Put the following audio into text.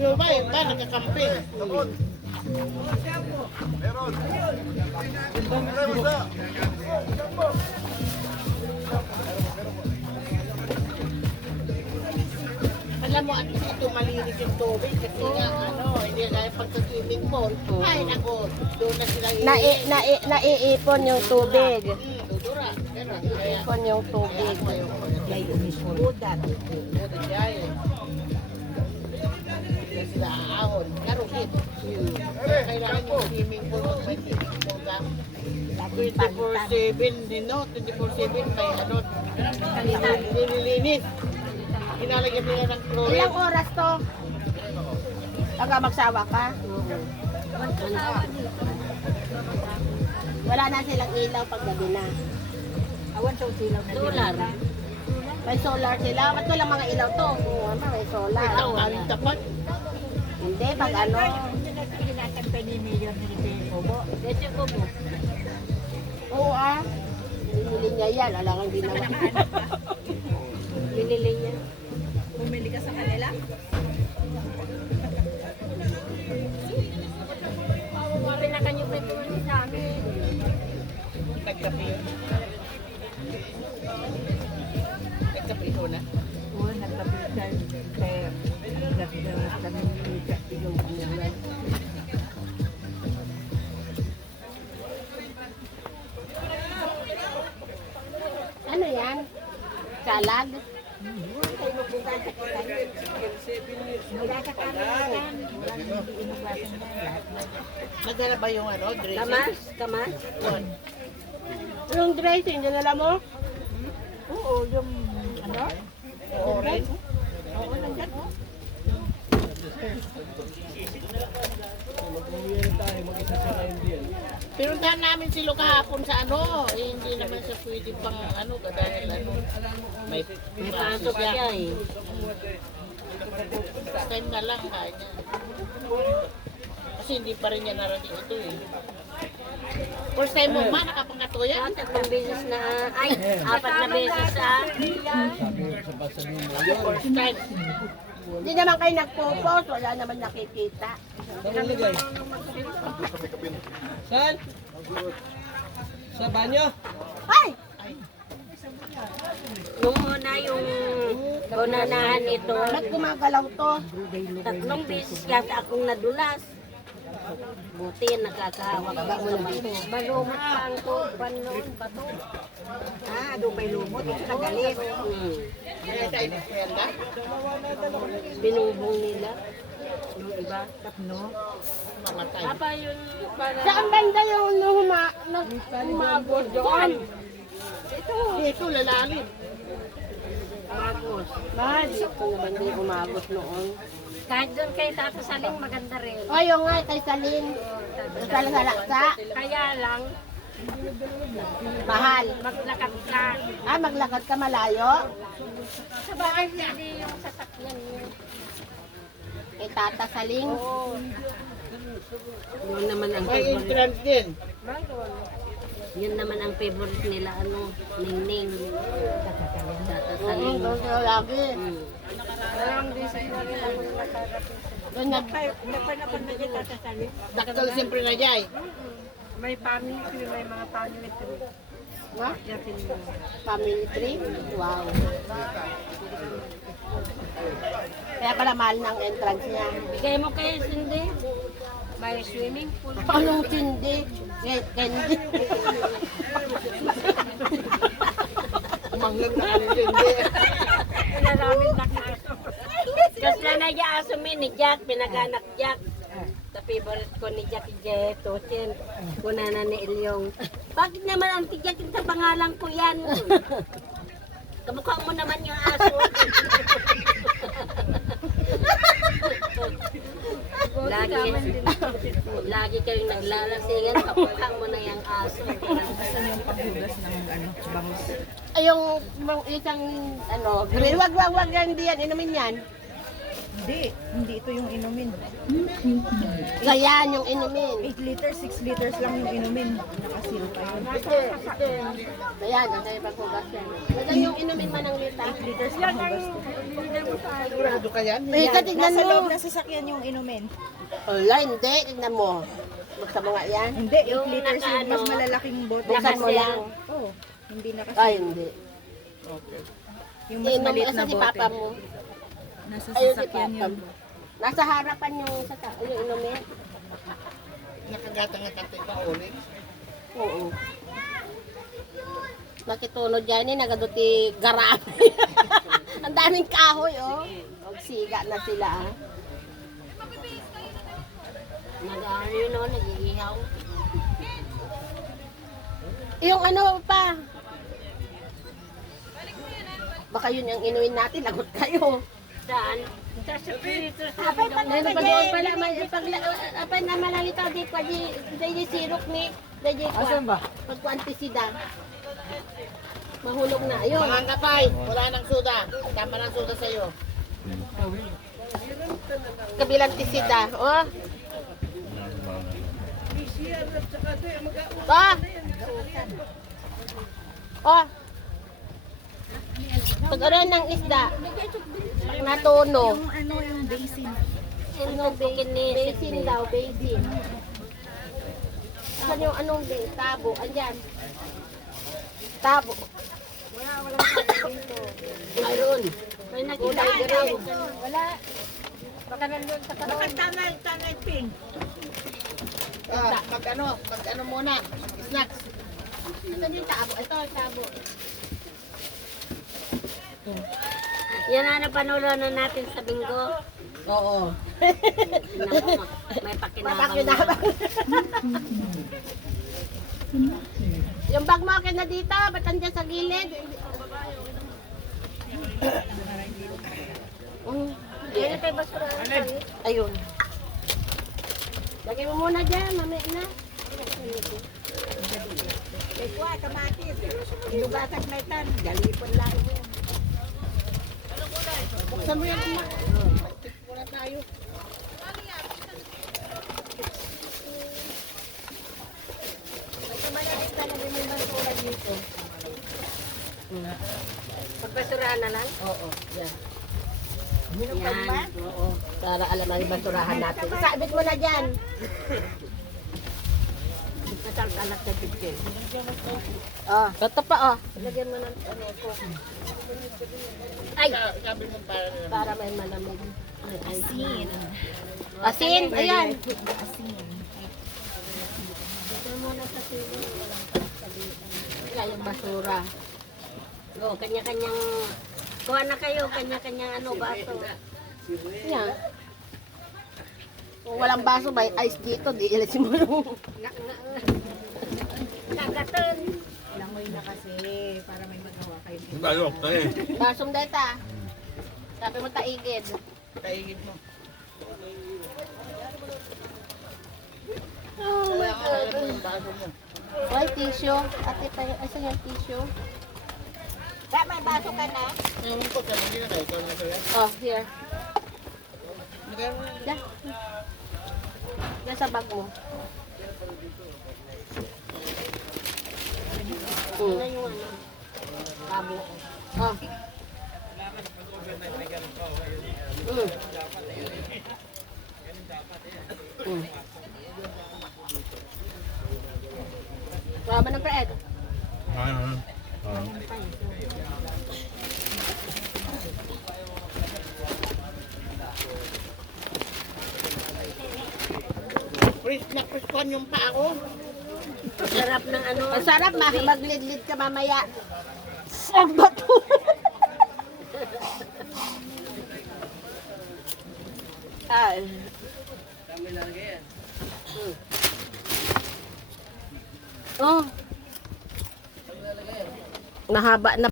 Yung ba, nagkakamping. Meron. Basta. Alam mo, at ito malinis yung tubig kasi nga, hindi na pagka-swimming pool. Ay, nako, doon na sila Naiipon yung tubig. Dudura. Naiipon yung tubig. Budat. Budat yan. Kaya sila aahon. Karugit. Kailangan yung swimming pool at may swimming pool ka. 24/7, 24/7 may nililinis. Inalagyan nila ng chlorine. Ilang oras to? Pagka magsawa ka? Wala na silang ilaw pag gabi na. Awan sa ilaw na Solar. May solar sila. Ba't walang mga ilaw to? Oo, may solar. Ang tapat. Hindi, pag ano. Pinatagpay ni Mayor ni Kobo. Dito Kobo. Oo binili niya yan. Wala kang ginawa. Binili niya. Bumili ka sa kanila? Pinakanyo pa ito sa amin. Nagkape yun. Nagkape ito na. Oo, nagtapos tayo. Kaya nagdamas kami sa ilong bulan. Ano yan? Salad? Wala ka kanalan. Wala hindi inubasan na lahat. Nagdala ba yung dressing? Kamas? Kamas? Yung dressing, dinala mo? Oo, yung ano? Orange. Oo, nandyan oh. Pinuntahan namin sila kahapon sa hindi naman siya pwede pang dahil may pasok siya eh. Time na lang kanya. Kasi hindi pa rin niya narating ito eh. First time mo ma, nakapangatuyan? Tatlong beses na, apat na beses First time. Hindi naman kayo nagpo-post, wala naman nakikita. Saan? Sa banyo? Ay! Nung una yung unanahan ito, ba't gumagalaw to? Tatlong beses yata akong nadulas. Buti nakakahawak ba mo naman ito? Malumot pa ang to, panon, bato. Doon may lumot. Ito nagalit. Kaya tayo nagkwenda? Binubong nila. Yung iba, tapno. Mamatay. Saan banda yung humagos doon? Dito, lalalim. Umagos. Mahal, dito naman din umagos noon. Kahit doon kay Tata Saling maganda rin. O, yung nga, kay Salin. Sa laksa. Kaya lang, Mahal. maglakad ka. Maglakad ka malayo? Sa bahay hindi yung sasakyan yun. Kay Tata Saling. Yun naman ang May entrance din. Yun naman ang favorite nila, Ningning. Tata Oo, Saling. doon sila lagi. Doon Napanapan na dyan, Tata Saling. Daktal siyempre na jay. May family tree, may mga family tree. Ha? Family tree? Wow. Kaya pala mahal ng entrance niya. Bigay mo kay Cindy. May swimming pool. Anong tindi? Candy. Umanggap na kami hindi. Maraming nakaso. Kasi na nag-aaso ni Jack, pinaganak Jack. Sa favorite ko ni Jack Tochen. Kuna na ni Ilyong. Bakit naman ang Jack sa pangalan ko yan? Kamukha mo naman yung aso. Lagi kayong naglalasingan, kamukha mo na yung aso. Saan yung paghugas ng bangus? Ay, yung isang, green. Wag yan, hindi yan. Inumin yan. Hindi ito yung inumin. Ganyan yung inumin. 8 liters, 6 liters lang yung inumin. Nakasil pa yun. Ayan, ang kayo paghugas yan. Ganyan yung inumin man ng lita. 8 liters lang hugas ko. Sigurado ka yan? Eh, tignan Nasa loob mo. ng sasakyan yung inumin. Wala, hindi. Tignan mo. Buksan mo nga yan. Hindi, 8 Yung liters yung mas naka-ano, malalaking bote. Buksan mo lang. Oo, hindi nakasil. Ay, hindi. Yung mas maliit Asa na si papa bote. mo? Nasa Ayun si sasakyan papa yun. mo. Nasa harapan yung yung inumin. Nakagatang nga kante pa ulit. Oo. Nakitunod yan eh, nagaduti garami. Ang daming kahoy, oh. Siga na sila, ah. Nag-ano yun, no? Nag-iihaw. Yung ano pa. Baka yun yung inuin natin, lagot kayo. Saan? Sa refrigerator. Meron pa doon pala, apay na malalita, di pa di sirok ni, di kwa. Asan ba? Pagkuantisida. Mahulog na, ayun. Mga kapay, wala nang suda. Tama ng suda sa'yo. Kabilang tisida, oh. Pa! Oh! Pag ano ng isda, pag natuno. Yung ano, yung basin. Ano, basin daw, basin. Saan yung anong tabo? Andyan. Tabo. Mayroon. May nakita ka. Wala. Baka nandun sa karon. Tanay, ping. Pag ano muna, snacks. Ito yung tabo. Ito yung tabo. Yan na napanulonan natin sa Bingo. Oo. Naku, may pakinabang. Papakinabang. Yung bag mo akin na dito, ba't andyan sa gilid? Yan tayo basura. Ayun. Lagay mo muna dyan, mamaya na. Kuha, kamatis. Inugasak na itan. Galipon lang mo. Buksan mo yan. Muna tayo. Pagbasurahan na lang. Oo, yan. Yan. Oo, para alam ang basurahan natin. Sabit mo na dyan. Nataltalat sa picture. Oh, ito pa oh. Lagyan mo ng ano ko. Ay, Sabi mo para may malamig. Asin. Asin, ayan. Wala yung basura. Go, kanya-kanyang kuha na kayo, kanya-kanyang ano baso. Yan. Kung walang baso, may ice dito. Di ilisin mo yung... Kagaton. Langoy na kasi para may magawa kayo. Balok na eh. Basong data. Sabi mo taigid. Kaigid mo. Oh my God. Yung baso mo. Why tissue? Ate pa yung... Asan yung tissue? Ba, may baso ka na? Yung ko, pero hindi na kayo. Ikaw na sila. Oh, here. Magkano? Diyan. Diyan sa bag mo. Ano yung ano? Tabo. Oh. Wala ba ng bread? Fresh na fresh con yung pa ako. Sarap ng ano. Ang sarap, maglid-lid ka mamaya. Ang bato. Ay. Oh. Nahaba na.